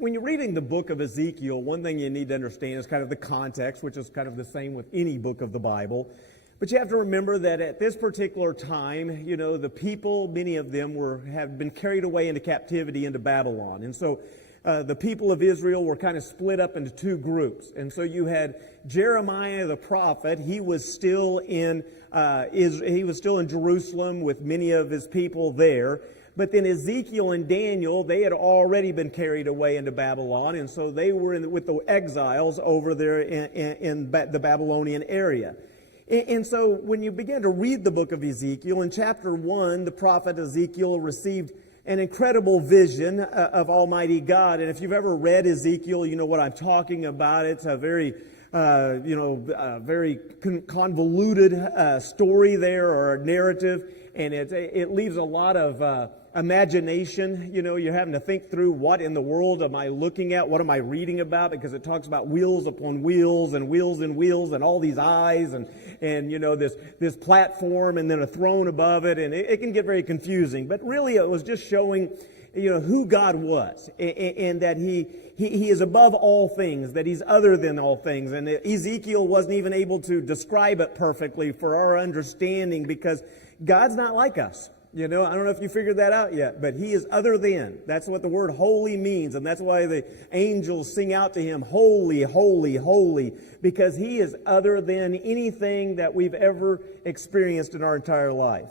when you're reading the book of Ezekiel, one thing you need to understand is kind of the context, which is kind of the same with any book of the Bible. But you have to remember that at this particular time, the people, many of them have been carried away into captivity into Babylon. And so the people of Israel were kind of split up into two groups. And so you had Jeremiah the prophet. He was still in Jerusalem with many of his people there. But then Ezekiel and Daniel, they had already been carried away into Babylon, and so they were with the exiles over there in the Babylonian area. And so when you begin to read the book of Ezekiel, in chapter 1, the prophet Ezekiel received an incredible vision of Almighty God. And if you've ever read Ezekiel, you know what I'm talking about. It's a very very convoluted story there, or narrative, and it leaves a lot of imagination. You're having to think through, what in the world am I looking at? What am I reading about? Because it talks about wheels upon wheels and wheels and wheels and all these eyes and this platform and then a throne above it, and it can get very confusing. But really it was just showing who God was, and that He is above all things, that He's other than all things. And Ezekiel wasn't even able to describe it perfectly for our understanding, because God's not like us. I don't know if you figured that out yet, but He is other than. That's what the word holy means, and that's why the angels sing out to Him, holy, holy, holy, because He is other than anything that we've ever experienced in our entire life.